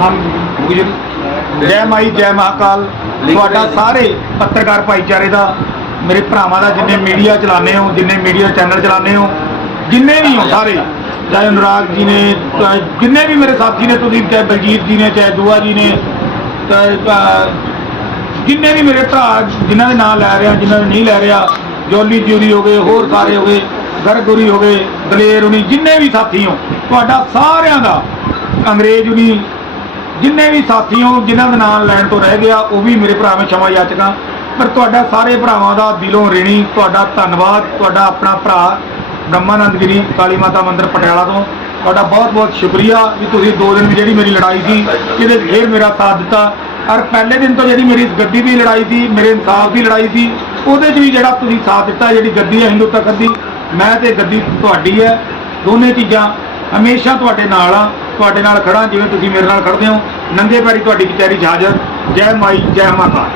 ਹਮ ਜੈ ਮਾਈ, ਜੈ ਮਹਾਕਾਲ। ਤੁਹਾਡਾ ਸਾਰੇ ਪੱਤਰਕਾਰ ਭਾਈਚਾਰੇ ਦਾ, ਮੇਰੇ ਭਰਾਵਾਂ ਦਾ, ਜਿੰਨੇ ਮੀਡੀਆ ਚਲਾਉਂਦੇ ਹੋ, ਜਿੰਨੇ ਮੀਡੀਆ ਚੈਨਲ ਚਲਾਉਂਦੇ ਹੋ, ਜਿੰਨੇ ਵੀ ਹੋ ਸਾਰੇ, ਚਾਹੇ ਅਨੁਰਾਗ ਜੀ ਨੇ, ਚਾਹੇ ਜਿੰਨੇ ਵੀ ਮੇਰੇ ਸਾਥੀ ਨੇ, ਤੁਸੀਂ ਚਾਹੇ ਬਲਜੀਤ ਜੀ ਨੇ, ਚਾਹੇ ਦੁਆ ਜੀ ਨੇ, ਚਾਹੇ ਜਿੰਨੇ ਵੀ ਮੇਰੇ ਭਰਾ, ਜਿਨ੍ਹਾਂ ਦੇ ਨਾਂ ਲੈ ਰਿਹਾ, ਜਿਨ੍ਹਾਂ ਦੇ ਨਹੀਂ ਲੈ ਰਿਹਾ, ਜੋਲੀ ਜਿਊਰੀ ਹੋ ਗਏ, ਹੋਰ ਸਾਰੇ ਹੋ ਗਏ, ਗਰਗੁਰੀ ਹੋ ਗਏ, ਦਲੇਰ ਹੁਣੀ, ਜਿੰਨੇ ਵੀ ਸਾਥੀ ਹੋ, ਤੁਹਾਡਾ ਸਾਰਿਆਂ ਦਾ, ਅੰਗਰੇਜ਼ ਉਨੀ ਜਿੰਨੇ ਵੀ ਸਾਥੀ ਹੋ ਜਿਨ੍ਹਾਂ ਦਾ ਨਾਮ ਲੈਣ ਤੋਂ ਰਹਿ ਗਿਆ, ਉਹ ਵੀ ਮੇਰੇ ਭਰਾ ਮੈਂ ਸ਼ਮਾ ਯਾਚਕਾਂ। ਪਰ ਤੁਹਾਡਾ ਸਾਰੇ ਭਰਾਵਾਂ ਦਾ ਦਿਲੋਂ ਰਿਣੀ, ਤੁਹਾਡਾ ਧੰਨਵਾਦ, ਤੁਹਾਡਾ ਆਪਣਾ ਭਰਾ ਬ੍ਰਹਮਾਨੰਦ ਗਿਰੀ, ਕਾਲੀ ਮਾਤਾ ਮੰਦਰ ਪਟਿਆਲਾ ਤੋਂ। ਤੁਹਾਡਾ ਬਹੁਤ-ਬਹੁਤ ਸ਼ੁਕਰੀਆ ਵੀ ਤੁਸੀਂ ਦੋ ਦਿਨ ਜਿਹੜੀ ਮੇਰੀ ਲੜਾਈ ਸੀ ਇਹਦੇ ਫੇਰ ਮੇਰਾ ਸਾਥ ਦਿੱਤਾ। ਔਰ ਪਹਿਲੇ ਦਿਨ ਤੋਂ ਜਿਹੜੀ ਮੇਰੀ ਗੱਦੀ ਦੀ ਲੜਾਈ ਸੀ, ਮੇਰੇ ਇਨਸਾਫ ਦੀ ਲੜਾਈ ਸੀ, ਉਹਦੇ 'ਚ ਵੀ ਜਿਹੜਾ ਤੁਸੀਂ ਸਾਥ ਦਿੱਤਾ, ਜਿਹੜੀ ਗੱਦੀ ਹੈ ਹਿੰਦੂ ਤਖਤ ਦੀ, ਮੈਂ ਤੇ ਗੱਦੀ ਤੁਹਾਡੀ ਹੈ, ਦੋਨੇ ਚੀਜ਼ਾਂ ਹਮੇਸ਼ਾ ਤੁਹਾਡੇ ਨਾਲ ਆ। ਤੁਹਾਡੇ ਨਾਲ ਖੜਾ, ਜਿਵੇਂ ਤੁਸੀਂ ਮੇਰੇ ਨਾਲ ਖੜਦੇ ਹੋ। ਨੰਗੇ ਪੈਰੀ ਤੁਹਾਡੀ ਕਚਹਿਰੀ 'ਚ ਹਾਜ਼ਰ। ਜੈ ਮਾਈ, ਜੈ ਮਾਤਾ।